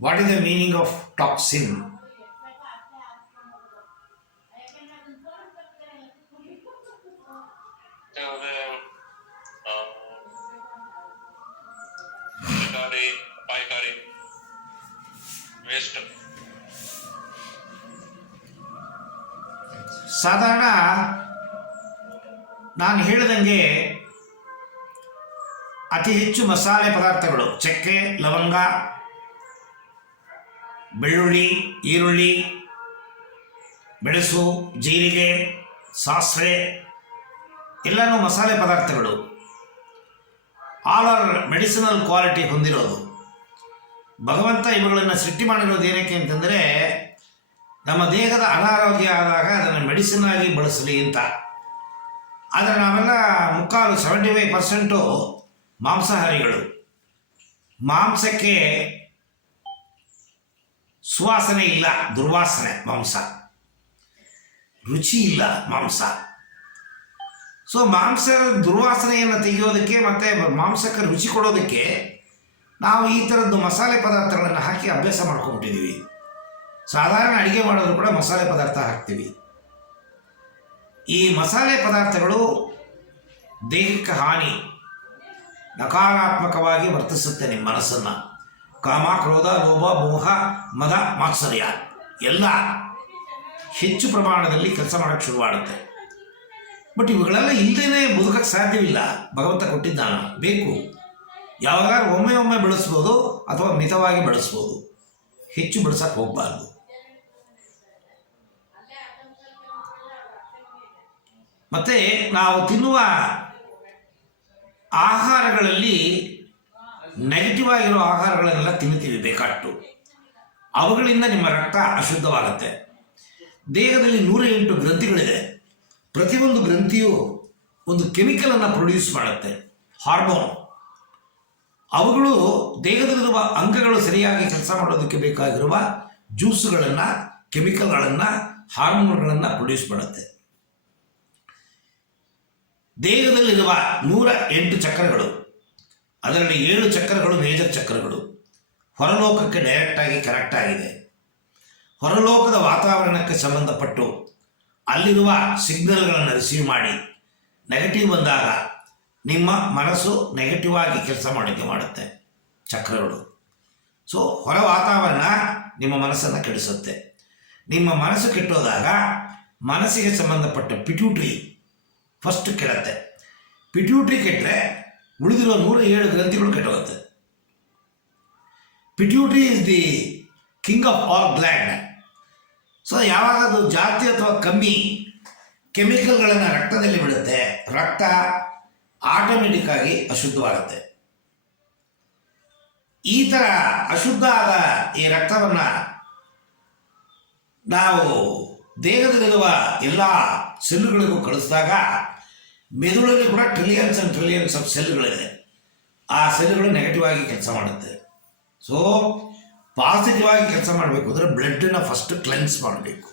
What is the meaning of toxin? ಪಾಯಕಾರಿ waste. ಸಾಧಾರಣ ನಾನು ಹೇಳಿದಂಗೆ ಅತಿ ಹೆಚ್ಚು ಮಸಾಲೆ ಪದಾರ್ಥಗಳು ಚಕ್ಕೆ, ಲವಂಗ, ಬೆಳ್ಳುಳ್ಳಿ, ಈರುಳ್ಳಿ, ಮೆಣಸು, ಜೀರಿಗೆ, ಸಾಸಿವೆ ಎಲ್ಲನೂ ಮಸಾಲೆ ಪದಾರ್ಥಗಳು. ಆಲ್ ಆರ್ ಮೆಡಿಸಿನಲ್ ಕ್ವಾಲಿಟಿ ಹೊಂದಿರೋದು. ಭಗವಂತ ಇವುಗಳನ್ನು ಸೃಷ್ಟಿ ಮಾಡಿರೋದು ಏನಕ್ಕೆ ಅಂತಂದರೆ ನಮ್ಮ ದೇಹದ ಅನಾರೋಗ್ಯ ಆದಾಗ ಅದನ್ನು ಮೆಡಿಸಿನ್ ಆಗಿ ಬಳಸಲಿ ಅಂತ. ಆದರೆ ನಾವೆಲ್ಲ 75% ಮಾಂಸಾಹಾರಿಗಳು. ಮಾಂಸಕ್ಕೆ ಸುವಾಸನೆ ಇಲ್ಲ, ದುರ್ವಾಸನೆ ಮಾಂಸ. ರುಚಿ ಇಲ್ಲ ಮಾಂಸ. ಸೊ ಮಾಂಸದ ದುರ್ವಾಸನೆಯನ್ನು ತೆಗೆಯೋದಕ್ಕೆ ಮತ್ತು ಮಾಂಸಕ್ಕೆ ರುಚಿ ಕೊಡೋದಕ್ಕೆ ನಾವು ಈ ಥರದ್ದು ಮಸಾಲೆ ಪದಾರ್ಥಗಳನ್ನು ಹಾಕಿ ಅಭ್ಯಾಸ ಮಾಡ್ಕೊಂಡ್ಬಿಟ್ಟಿದ್ದೀವಿ. ಸಾಧಾರಣ ಅಡುಗೆ ಮಾಡೋದು ಕೂಡ ಮಸಾಲೆ ಪದಾರ್ಥ ಹಾಕ್ತೀವಿ. ಈ ಮಸಾಲೆ ಪದಾರ್ಥಗಳು ದೇಹಕ್ಕೆ ಹಾನಿ, ನಕಾರಾತ್ಮಕವಾಗಿ ವರ್ತಿಸುತ್ತೆ ನಿಮ್ಮ ಮನಸ್ಸನ್ನು. ಕಾಮ, ಕ್ರೋಧ, ಲೋಭ, ಮೋಹ, ಮದ, ಮಾತ್ಸರ್ಯ ಎಲ್ಲ ಹೆಚ್ಚು ಪ್ರಮಾಣದಲ್ಲಿ ಕೆಲಸ ಮಾಡೋಕ್ಕೆ ಶುರುವಾಗುತ್ತೆ. ಬಟ್ ಇವುಗಳೆಲ್ಲ ಇಲ್ಲದೇ ಬದುಕಕ್ಕೆ ಸಾಧ್ಯವಿಲ್ಲ. ಭಗವಂತ ಕೊಟ್ಟಿದ್ದಾನ, ಬೇಕು. ಯಾವಾಗಾದ್ರೂ ಒಮ್ಮೆ ಬೆಳೆಸ್ಬೋದು ಅಥವಾ ಮಿತವಾಗಿ ಬೆಳೆಸ್ಬೋದು, ಹೆಚ್ಚು ಬೆಳೆಸಕ್ಕೆ ಹೋಗಬಾರ್ದು. ಮತ್ತು ನಾವು ತಿನ್ನುವ ಆಹಾರಗಳಲ್ಲಿ ನೆಗೆಟಿವ್ ಆಗಿರೋ ಆಹಾರಗಳನ್ನೆಲ್ಲ ತಿನ್ನುತ್ತೀವಿ ಬೇಕಾಟ್ಟು. ಅವುಗಳಿಂದ ನಿಮ್ಮ ರಕ್ತ ಅಶುದ್ಧವಾಗುತ್ತೆ. ದೇಹದಲ್ಲಿ 108 ಗ್ರಂಥಿಗಳಿದೆ. ಪ್ರತಿಯೊಂದು ಗ್ರಂಥಿಯು ಒಂದು ಕೆಮಿಕಲನ್ನು ಪ್ರೊಡ್ಯೂಸ್ ಮಾಡುತ್ತೆ, ಹಾರ್ಮೋನ್. ಅವುಗಳು ದೇಹದಲ್ಲಿರುವ ಅಂಗಗಳು ಸರಿಯಾಗಿ ಕೆಲಸ ಮಾಡೋದಕ್ಕೆ ಬೇಕಾಗಿರುವ ಜ್ಯೂಸುಗಳನ್ನು, ಕೆಮಿಕಲ್ಗಳನ್ನು, ಹಾರ್ಮೋನ್ಗಳನ್ನು ಪ್ರೊಡ್ಯೂಸ್ ಮಾಡುತ್ತೆ. ದೇಹದಲ್ಲಿರುವ 108 ಚಕ್ರಗಳು, ಅದರಲ್ಲಿ 7 ಚಕ್ರಗಳು ಮೇಜರ್ ಚಕ್ರಗಳು ಹೊರಲೋಕಕ್ಕೆ ಡೈರೆಕ್ಟಾಗಿ ಕನೆಕ್ಟ್ ಆಗಿದೆ. ಹೊರಲೋಕದ ವಾತಾವರಣಕ್ಕೆ ಸಂಬಂಧಪಟ್ಟು ಅಲ್ಲಿರುವ ಸಿಗ್ನಲ್ಗಳನ್ನು ರಿಸೀವ್ ಮಾಡಿ ನೆಗೆಟಿವ್ ಬಂದಾಗ ನಿಮ್ಮ ಮನಸ್ಸು ನೆಗೆಟಿವ್ ಆಗಿ ಕೆಲಸ ಮಾಡೋಕ್ಕೆ ಮಾಡುತ್ತೆ ಚಕ್ರಗಳು. ಸೊ ಹೊರ ವಾತಾವರಣ ನಿಮ್ಮ ಮನಸ್ಸನ್ನು ಕೆಡಿಸುತ್ತೆ. ನಿಮ್ಮ ಮನಸ್ಸು ಕೆಟ್ಟೋದಾಗ ಮನಸ್ಸಿಗೆ ಸಂಬಂಧಪಟ್ಟ ಪಿಟ್ಯೂಟ್ರಿ ಫಸ್ಟ್ ಕೆಡುತ್ತೆ. ಪಿಟ್ಯೂಟ್ರಿ ಕೆಟ್ಟರೆ ಉಳಿದಿರೋ 107 ಗ್ರಂಥಿಗಳು ಕೆಟ್ಟೋಗುತ್ತೆ. Pituitary is the king of all gland. So ಯಾವಾಗ ಅದು ಜಾಸ್ತಿ ಅಥವಾ ಕಮ್ಮಿ ಕೆಮಿಕಲ್ಗಳನ್ನು ರಕ್ತದಲ್ಲಿ ಬಿಡುತ್ತೆ, ರಕ್ತ ಆಟೋಮೆಟಿಕ್ಕಾಗಿ ಅಶುದ್ಧವಾಗುತ್ತೆ. ಈ ಥರ ಅಶುದ್ಧ ಆದ ಈ ರಕ್ತವನ್ನು ನಾವು ದೇಹದಲ್ಲಿರುವ ಎಲ್ಲ ಸೆಲ್ಲುಗಳಿಗೂ ಕಳಿಸಿದಾಗ ಮೆದುಳಲ್ಲಿ ಕೂಡ ಟ್ರಿಲಿಯನ್ಸ್ ಆ್ಯಂಡ್ ಟ್ರಿಲಿಯನ್ಸ್ ಆಫ್ ಸೆಲ್ಗಳಿದೆ. ಆ ಸೆಲ್ಗಳು ನೆಗೆಟಿವ್ ಆಗಿ ಕೆಲಸ ಮಾಡುತ್ತೆ. ಸೊ ಪಾಸಿಟಿವ್ ಆಗಿ ಕೆಲಸ ಮಾಡಬೇಕು ಅಂದರೆ ಬ್ಲಡ್ಡನ್ನು ಫಸ್ಟ್ ಕ್ಲೆನ್ಸ್ ಮಾಡಬೇಕು.